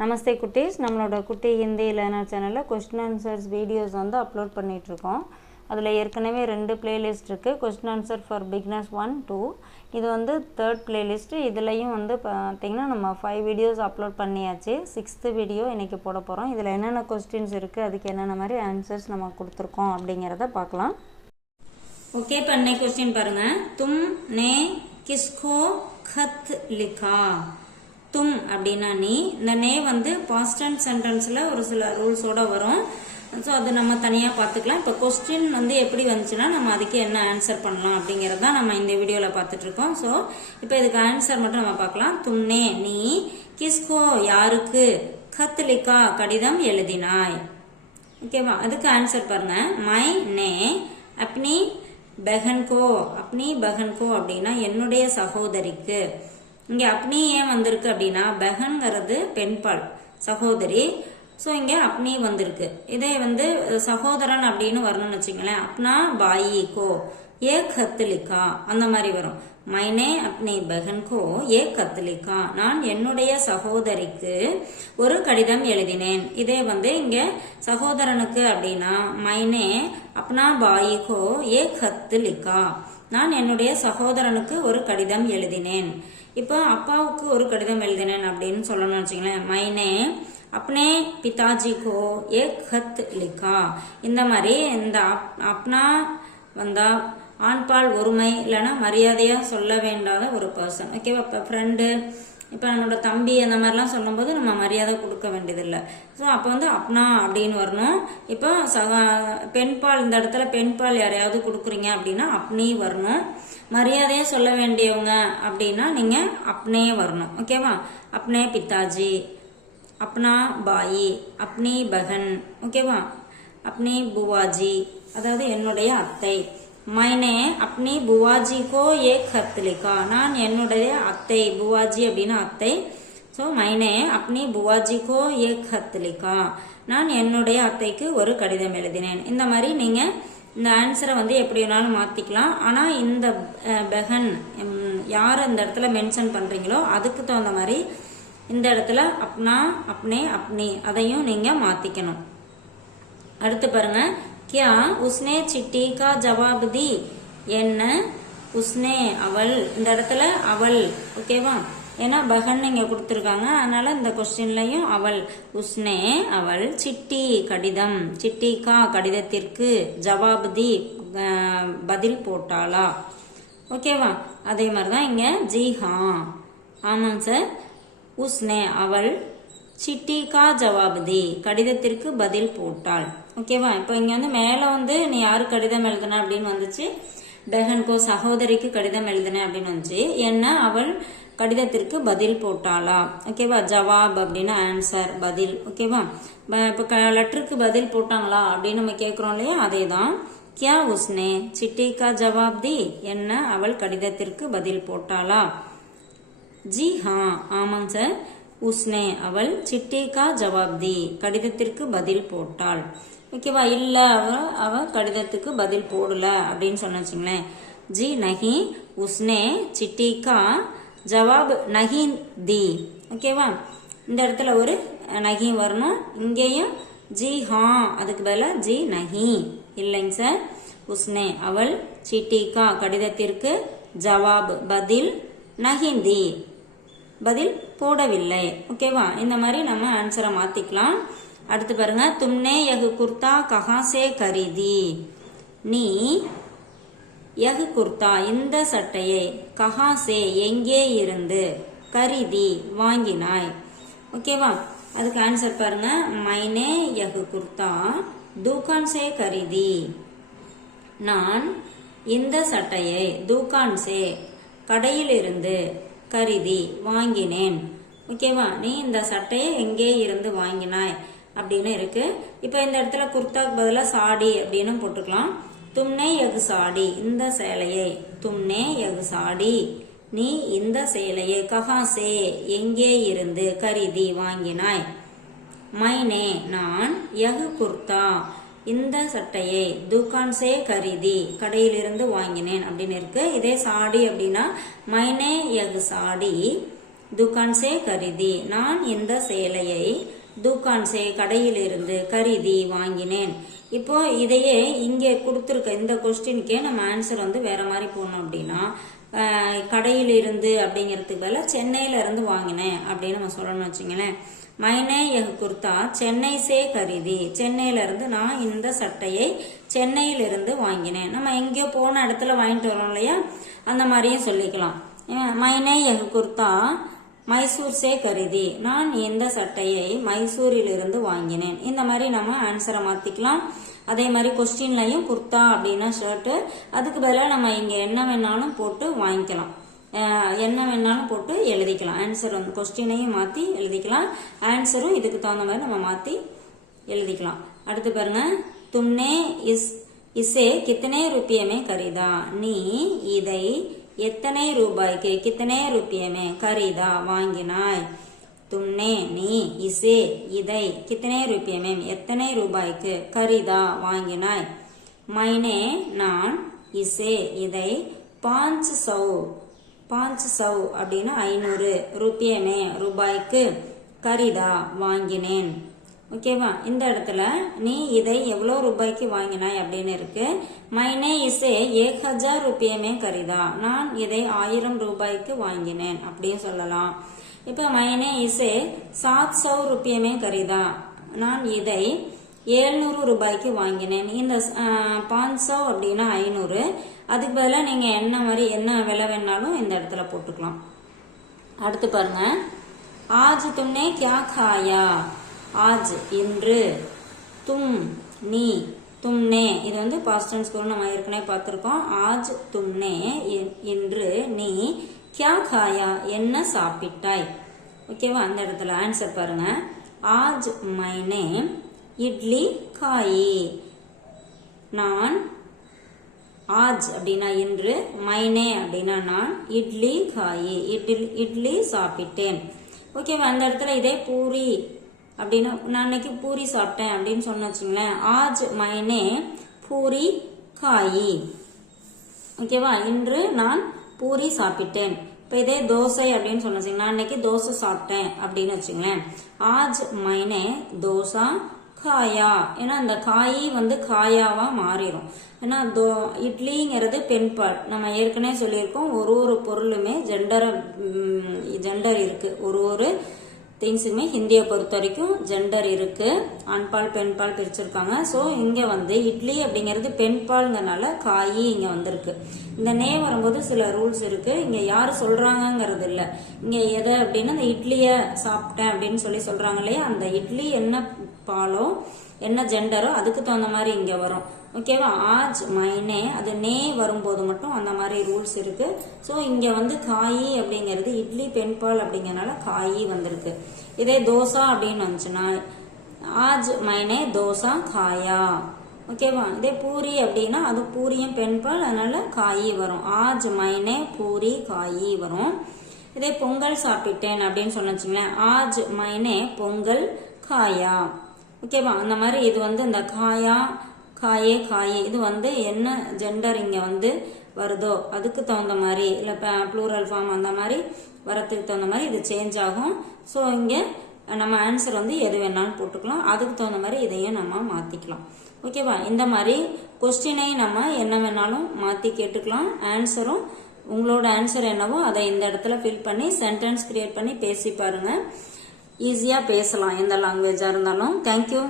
நமஸ்தே குட்டீஸ், நம்மளோட குட்டி ஹிந்தி லேர்னர் சேனலில் கொஸ்டின் ஆன்சர்ஸ் வீடியோஸ் வந்து அப்லோட் பண்ணிகிட்ருக்கோம். அதில் ஏற்கனவே 2 பிளேலிஸ்ட் இருக்குது. Question answer for beginners 1, 2. இது வந்து 3rd பிளேலிஸ்ட்டு. இதுலேயும் வந்து பார்த்திங்கன்னா நம்ம 5 வீடியோஸ் அப்லோட் பண்ணியாச்சு. 6th வீடியோ இன்றைக்கி போட போகிறோம். இதில் என்னென்ன கொஸ்டின்ஸ் இருக்குது, அதுக்கு என்னென்ன மாதிரி ஆன்சர்ஸ் நம்ம கொடுத்துருக்கோம் அப்படிங்கிறத பார்க்கலாம். ஓகே, இப்போ இன்னைக்கு கொஸ்டின் பாருங்கள். தும் நே கிஸ்கோ खत लिखा. தும் அப்படின்னா நீ. இந்த நே வந்து பாஸ்ட் டென்ஸ் சென்டென்ஸில் ஒரு சில ரூல்ஸோட வரும். ஸோ அது நம்ம தனியாக பார்த்துக்கலாம். இப்போ கொஸ்டின் வந்து எப்படி வந்துச்சுன்னா நம்ம அதுக்கு என்ன ஆன்சர் பண்ணலாம் அப்படிங்கிறது தான் நம்ம இந்த வீடியோவில் பார்த்துட்ருக்கோம். ஸோ இப்போ இதுக்கு ஆன்சர் மட்டும் நம்ம பார்க்கலாம். தும்னே நீ, கிஸ்கோ யாருக்கு, खत लिखा கடிதம் எழுதினாய். ஓகேவா? அதுக்கு ஆன்சர் பாருங்க. மை நே அப்னி பெஹன் கோ. அப்னி பெஹன் கோ அப்படின்னா என்னுடைய சகோதரிக்கு. இங்கே அப்னி ஏன் வந்திருக்கு அப்படின்னா பெஹன்கிறது பெண்பால் சகோதரி. ஸோ இங்கே அப்னி வந்திருக்கு. இதே வந்து சகோதரன் அப்படின்னு வரணும்னு வச்சுங்களேன். அப்னா பாயி கோ ஏ खत लिखा அந்த மாதிரி வரும். மைனே அப்னி பெஹன் கோ ஏ खत लिखा. நான் என்னுடைய சகோதரிக்கு ஒரு கடிதம் எழுதினேன். இதே வந்து இங்கே சகோதரனுக்கு அப்படின்னா மைனே அப்னா பாயி கோ ஏ खत लिखा. நான் என்னுடைய சகோதரனுக்கு ஒரு கடிதம் எழுதினேன். இப்போ அப்பாவுக்கு ஒரு கடிதம் எழுதினேன் அப்படின்னு சொல்லணும்னு வச்சுங்களேன். மைனே अपने पिताजी को एक खत लिखा. இந்த மாதிரி இந்த அப்னா வந்தா ஆண்பால் ஒருமை இல்லைன்னா மரியாதையா சொல்ல வேண்டாத ஒரு பர்சன். ஓகேவா? இப்போ ஃப்ரெண்டு, இப்போ நம்மளோட தம்பி அந்த மாதிரிலாம் சொல்லும்போது நம்ம மரியாதை கொடுக்க வேண்டியதில்லை. ஸோ அப்போ வந்து அப்னா அப்படின்னு வரணும். இப்போ பெண்பால், இந்த இடத்துல பெண்பால் யாரையாவது கொடுக்குறீங்க அப்படின்னா அப்னி வரணும். மரியாதையை சொல்ல வேண்டியவங்க அப்படின்னா நீங்கள் அப்னே வரணும். ஓகேவா? அப்னே பித்தாஜி, अपना பாயி, अपनी बहन. ஓகேவா? अपनी बुआजी அதாவது என்னுடைய அத்தை. मैंने अपनी बुआजी को एक खत लिखा. நான் என்னுடைய அத்தை, बुआजी அப்படின்னா அத்தை. ஸோ मैंने अपनी बुआजी को एक खत लिखा. நான் என்னுடைய அத்தைக்கு ஒரு கடிதம் எழுதினேன். இந்த மாதிரி நீங்கள் இந்த ஆன்சரை வந்து எப்படி வேணாலும் மாற்றிக்கலாம். ஆனால் இந்த பெஹன் யார் இந்த இடத்துல மென்ஷன் பண்ணுறீங்களோ அதுக்கு தகுந்த மாதிரி இந்த இடத்துல அப்னா, அப்னே, அப்னி அதையும் நீங்க மாத்திக்கணும். அடுத்து பாருங்க. கியா உஸ்னே சிட்டி கா ஜவாப் தி. என்ன உஸ்னே அவள். இந்த இடத்துல அவள். ஓகேவா? ஏன்னா பகன் இங்க கொடுத்துருக்காங்க, அதனால இந்த கொஸ்டின்லயும் அவள். உஸ்னே அவள், சிட்டி கடிதம், சிட்டி கா கடிதத்திற்கு, ஜவாப் தி பதில் போட்டாளா. ஓகேவா? அதே மாதிரிதான் இங்க ஜி ஹா. ஆமாங்க சார். உஸ்னே அவள், சிட்டி கா ஜவாப் தி கடிதத்திற்கு பதில் போட்டாள். ஓகேவா? இப்போ இங்க வந்து மேல வந்து நீ யாரு கடிதம் எழுதின அப்படின்னு வந்துச்சு. பெஹன்கோ சகோதரிக்கு கடிதம் எழுதின அப்படின்னு வந்துச்சு. என்ன அவள் கடிதத்திற்கு பதில் போட்டாளா. ஓகேவா? ஜவாப் அப்படின்னா ஆன்சர், பதில். ஓகேவா? இப்போ லெட்டருக்கு பதில் போட்டாங்களா அப்படின்னு நம்ம கேட்குறோம் இல்லையா, அதே தான். கியா உஸ்னே சிட்டி கா ஜவாப் தி. என்ன அவள் கடிதத்திற்கு பதில் போட்டாளா. ஜி ஹா. ஆமாங்க சார். உஸ்னே அவள் சிட்டி கா ஜவாப் தி கடிதத்திற்கு பதில் போட்டாள். ஓகேவா? இல்ல அவ கடிதத்துக்கு பதில் போடல அப்படின்னு சொன்ன வச்சுங்களேன். ஜி நஹி உஸ்னே சிட்டி கா ஜவாப் நஹி தி. ஓகேவா? இந்த இடத்துல ஒரு நஹி வரணும். இங்கேயும் ஜி ஹா அதுக்கு பதிலாக ஜி நஹி. இல்லைங்க சார். உஸ்னே அவள், சிட்டி கா கடிதத்திற்கு, ஜவாப் பதில், நஹிந்தி பதில் போடவில்லை. ஓகேவா? இந்த மாதிரி நம்ம ஆன்சரை மாத்திக்கலாம். அடுத்து பாருங்க. தும்னே யஹ் குர்தா கஹா சே கரீதி. நீ யஹ் குர்தா இந்த சட்டையை, கஹா சே எங்கே இருந்து, கரீதி வாங்கினாய். ஓகேவா? அதுக்கு ஆன்சர் பாருங்க. மைனே யஹ் குர்தா தூகான் சே கரீதி. நான் இந்த சட்டையை தூகான் சே கடையில் இருந்து, கருதி வாங்கினேன். ஓகேவா? நீ இந்த சட்டையை எங்கே இருந்து வாங்கினாய் அப்படின்னு இருக்கு. இப்போ இந்த இடத்துல குர்தாக்கு பதிலாக சாடி அப்படின்னு போட்டுக்கலாம். தும்னே யகு சாடி இந்த சேலையை, தும்னே யகு சாடி நீ இந்த சேலையை, கஹா சே எங்கே இருந்து, கருதி வாங்கினாய். மைனே நான், யகு குர்தா இந்த சட்டையை, துகான் சே கரீதி கடையிலிருந்து வாங்கினேன் அப்படின்னு இருக்கு. இதே சாடி அப்படின்னா மைனே யக் சாடி दुकान से खरीदी நான் இந்த சேலையை दुकान से கடையிலிருந்து खरीदी வாங்கினேன் இப்போ இதையே இங்கே கொடுத்திருக்க இந்த क्वेश्चनக்கே நம்ம ஆன்சர் வந்து வேற மாதிரி போடணும் அப்படினா கடையிலிருந்து அப்படிங்கிறதுக்கு பதிலா சென்னையில இருந்து வாங்கினேன் அப்படி நம்ம சொல்லணும்னு வெச்சீங்களே मैंने यह कुर्ता चेन्नई से खरीदी சென்னையில இருந்து நான் இந்த சட்டையை சென்னையில இருந்து வாங்கினேன் நம்ம எங்கயோ போன இடத்துல வாங்கிட்டு வரோம் இல்லையா அந்த மாதிரியே சொல்லிக்கலாம் मैंने यह कुर्ता मैसूर से खरीदी நான் இந்த சட்டையை மைசூரில் இருந்து வாங்கினேன் இந்த மாதிரி நம்ம ஆன்சரை மாத்திக்கலாம் அதே மாதிரி क्वेश्चनலயும் குர்தா அப்படினா ஷர்ட் அதுக்கு பதிலா நம்ம இங்க என்ன வேணாலும் போட்டு வாங்கிக்கலாம் என்ன வேணாலும் போட்டு எழுதிக்கலாம் ஆன்சர் வந்து क्वेश्चनையும் மாத்தி எழுதிக்கலாம் ஆன்சரும் இதுக்கு தகுந்த மாதிரி நம்ம மாத்தி எழுதிக்கலாம் அடுத்து பாருங்க तुमने इसे कितने रुपये में खरीदा நீ இதை எத்தனை ரூபாய்க்கு कितने रुपये में खरीदा வாங்கினாய் तुमने நீ इसे இதை कितने रुपये में எத்தனை ரூபாய்க்கு खरीदा வாங்கினாய் मैंने நான் इसे இதை 500 அப்படினா 500 रुपये में ரூபாய்க்கு खरीदा வாங்கினேன் ஓகேவா இந்த இடத்துல நீ இதை எவ்வளவு ரூபாய்க்கு வாங்கினாய் அப்படினு இருக்கு मैंने इसे 1000 रुपये में खरीदा நான் இதை 1000 ரூபாய்க்கு வாங்கினேன் அப்படியே சொல்லலாம் இப்போ मैंने इसे 700 रुपये में खरीदा நான் இதை 700 ரூபாய்க்கு வாங்கினேன் இந்த 500 அப்படினா 500 அதுக்கு பதிலா நீங்க என்ன விலை வேணாலும் இந்த இடத்துல போட்டுக்கலாம் அடுத்து பாருங்க आज तुमने क्या खाया आज இன்று तुम நீ तुमने இது வந்து பாஸ்ட் டென்ஸ் கூட நம்ம ஏற்கனவே பார்த்திருக்கோம் आज तुमने இன்று நீ क्या खाया என்ன சாப்பிட்டாய் ஓகேவா அந்த இடத்துல ஆன்சர் பாருங்க आज मैंने इडली खाई நான் आज அப்படினா இன்று मैंने அப்படினா நான் इडली खाई इडली சாப்பிட்டேன் ஓகேவா அந்த இடத்துல இதே பூரி அப்படினா நான் இன்னைக்கு பூரி சாப்பிட்டேன் அப்படினு சொன்னீங்களே आज मैंने पूरी खाई ஓகேவா இன்று நான் பூரி சாப்பிட்டேன் இப்போ இதே தோசை அப்படினு சொன்னீங்க நான் இன்னைக்கு தோசை சாப்பிட்டேன் அப்படினு வெச்சீங்களேன் आज मैंने डोसा खाया ஏனா அந்த காயி வந்து காயாவா மாறிடும் ஏனா இட்லிங்கிறது பெண்பால் நம்ம ஏற்கனவே சொல்லியிருக்கோம் ஒரு பொருளுமே ஜெண்டர் இருக்கு ஒரு திங்ஸுமே ஹிந்தியை பொறுத்த வரைக்கும் ஜெண்டர் இருக்கு ஆண்பால் பெண்பால் பிரிச்சிருக்காங்க ஸோ இங்க வந்து இட்லி அப்படிங்கிறது பெண்பால்ங்கிறனால காயி இங்க வந்திருக்கு இந்த நே வரும்போது சில ரூல்ஸ் இருக்கு இங்க யாரு சொல்றாங்கிறது இல்ல இங்க எதை அப்படின்னா இந்த இட்லிய சாப்பிட்டேன் அப்படின்னு சொல்லி சொல்றாங்க இல்லையா அந்த இட்லி என்ன பாலோ என்ன ஜெண்டரோ அதுக்கு தகுந்த மாதிரி இங்க வரும் ஓகேவா आज मैंने அது நே வரும்போது மட்டும் அந்த மாதிரி ரூல்ஸ் இருக்கு ஸோ இங்க வந்து காயி அப்படிங்கிறது இட்லி பெண்பால் அப்படிங்கறனால காயி வந்திருக்கு இதே தோசா அப்படின்னு வந்துச்சுன்னா आज मैंने डोसा खाया ஓகேவா இதே பூரி அப்படின்னா அது பூரியும் பெண்பால் அதனால காயி வரும் आज मैंने पूरी खाई வரும் இதே பொங்கல் சாப்பிட்டேன் அப்படின்னு சொன்னீங்களேன் आज मैंने பொங்கல் खाया ஓகேவா அந்த மாதிரி இது வந்து இந்த காயா காயே காயே இது வந்து என்ன ஜெண்டர் இங்க வந்து வருதோ அதுக்கு தகுந்த மாதிரி இல்ல ப்ளூரல் ஃபார்ம் அந்த மாதிரி வரதுக்கு தகுந்த மாதிரி இது சேஞ்ச் ஆகும் ஸோ இங்க நம்ம ஆன்சர் வந்து எது வேணாலும் போட்டுக்கலாம் அதுக்கு தகுந்த மாதிரி இதையும் நம்ம மாத்திக்கலாம் ஓகேவா இந்த மாதிரி கொஸ்டினை நம்ம என்ன வேணாலும் மாத்தி கேட்டுக்கலாம் ஆன்சரும் உங்களோட ஆன்சர் என்னவோ அதை இந்த இடத்துல ஃபில் பண்ணி சென்டென்ஸ் கிரியேட் பண்ணி பேசி பாருங்க ஈஸியா பேசலாம் எந்த லாங்குவேஜா இருந்தாலும் தேங்க்யூ